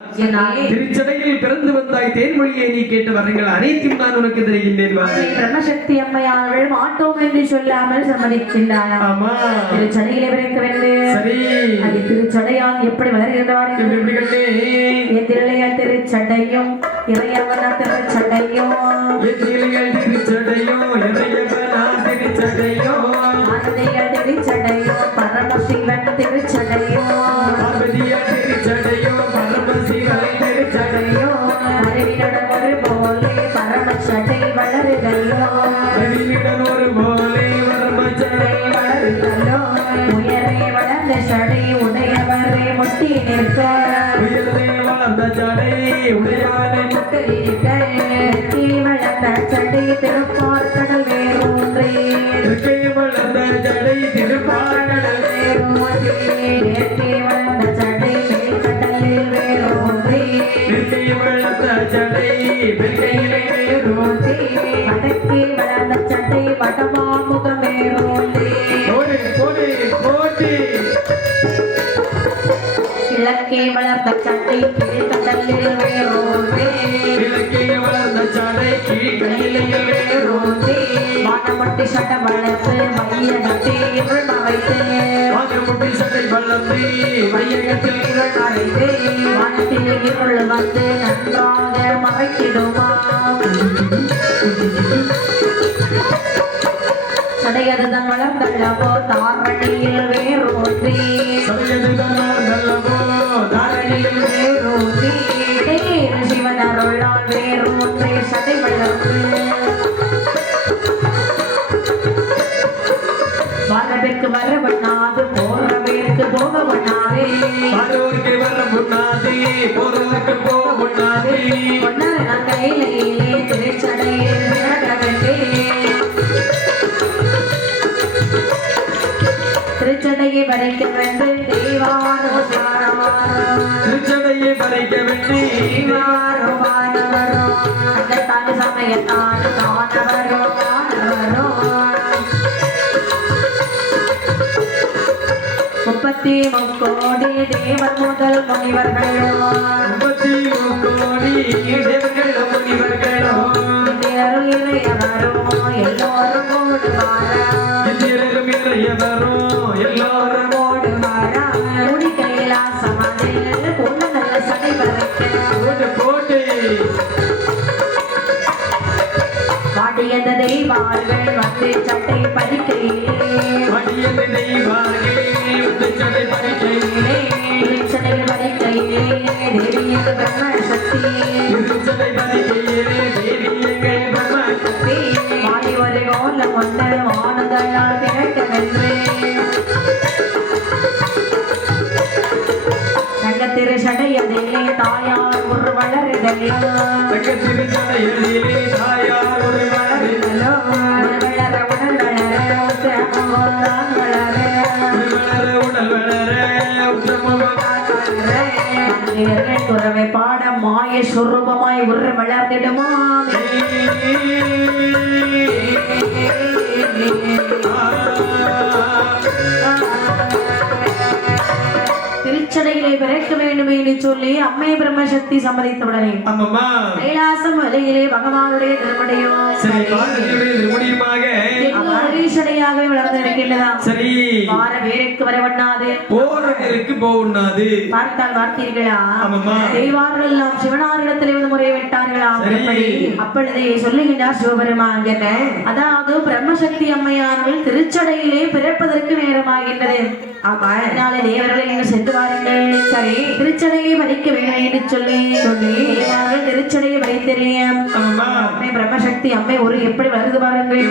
திருச்சடையில் பிறந்து வந்தாய் தேன்மொழியை நீ கேட்டு வரங்கள் அனைத்தும் நான் உனக்கு தருகின்றேன். பிரம்மசக்தி அம்மையார்கள் மாட்டோம் என்று சொல்லாமல் சம்மதிக்கின்றார். திருச்சடையிலே பிறக்க வேண்டும். சரி, அது திருச்சடையால் எப்படி வளர்கின்றார்? எதிரிலைகள் திருச்சடையும் இறையவனா திருச்சடையும் திருச்சடையும் இறையவனா திருச்சடையும் ஆனந்தைகள் திருச்சடையும் பரமசிவன் திருச்சடையும் திருச்சடையும் பரமசிவன் திருச்சடையும் அறிவினுடன் ஒரு போலே பரமசடை வளருகையோ அறிவினுடன் ஒரு போலே பரமசடை வளருகையோ உயரே வளர்ந்த சடை உடையவரே முட்டி நிற்க உயரே வளர்ந்த சடை உடையவரே முட்டி நிற்க வளர்ந்த சடை திருப்பார்கடல் வேரூன்றே வளர்ந்த சடை திருப்பார்கடல் வேரூன்றே வளர்ந்த சடை மேல்கடலில் வேரூன்றே வளர்ந்த சடை வெள்ளையிலே வேரூன்றே வடக்கே வளர்ந்த சடை வடமாமுகம் வேரூன்றே கிழக்கே வளர்ந்த சட்டை கீழ்கடலில் வேரூன்றே கிழக்கே வளர்ந்த சடை கீழ்கடலில் வேரூன்றே வானமுட்டி சட்டை வளர்த்து மையகத்தில் இருள் மறைத்து வானமுட்டி சட்டை வளர்த்து மையகத்தில் இருள் மறைத்து வானத்தில் இருள் வந்து நன்றாக மறைத்திடுமா சடையதுதான் வளர்ந்தல்லவோ தாரணியில் வேரூன்றி வேரூன்றி சிவன் அருளால் வேரூன்றே சடை வளர்ந்து வரவிற்கு வர பண்ணாது போறவிற்கு போக பண்ணாதே வரவிற்கு வர பண்ணாதே போறதுக்கு போக பண்ணாதே பொன்னர் கையிலே திருச்சடையில் விரகவென்றே திருச்சடையை படைக்க வேண்டும் தேவாரோ திருச்சடையை படைக்க வேண்டும் தேவாரோ வானவரோ அந்த தாண்டு சமயத்தான் தானவரோ வானவரோ 33 கோடி தேவர் முதல் முனிவர்களோ 33 கோடி தேவர்கள் முனிவர்களோ இறையவரோ எல்லோரும் ஓடுவாரா எல்லாரும் ஓடுவாரா முடி கைலாசமாதில் பொண்ணு நல்ல சடை வரைக்க போட்டு வாடியந்த தெய்வார்கள் வந்து சட்டை பறிக்கையிலே வாடியந்த தெய்வார்கள் வந்து சட்டை பறிக்கையிலே திருச்சடையில் பறிக்கையிலே தேவியங்க பிரம்மசக்தி திருச்சடை பறிக்கையிலே தேவியங்க பிரம்மசக்தி வாடி ஒரு கோலம் கொண்ட வானங்களால் திரட்டவென்று தங்கத்திரு சடையதிலே தாயார் ஒரு வளருதலோ திருச்சடையிலே தாயார் ஒரு வளருதலோ வளர உடல் வளர உத்தமதான் வளர உடல் வளர உத்தமதான் வளர குறவை பாட மாய சுரூபமாய் உரு வளர்ந்திடுமா திருச்சடையிலே பிறக்க வேண்டும் என்று சொல்லி அம்மை பிரம்மசக்தி சம்மதித்தவுடனே கைலாசம் மலையிலே பகவானுடைய திருமணியாகவே வளர்ந்து இருக்கின்றதாம். சரி, வார வேருக்கு வர வண்ணாது போறவருக்கு போவுண்ணாது பார்த்தால் பார்த்தீர்களா? ஆமாம்மா. தெய்வார்கள் எல்லாம் சிவனாரிடத்திலே வந்து முறையிட்டார்களா? அப்பொழுதே சொல்லுகின்றார் சிவபெருமான் என்ன, அதாவது பிரம்மசக்தி அம்மையார்கள் திருச்சடையிலே பிறப்பதற்கு நேரமாகின்றது. ஆமா, நாளை தேவர்களை நீங்கள் சென்று வாருங்கள். சரி, திருச்சடையை வலிக்க வேண்டும் என்று சொல்லி தேவர்கள் திருச்சடையை வலித்தறிய பிரம்மசக்தி அம்மை ஒரு எப்படி வருது பாருங்கள்.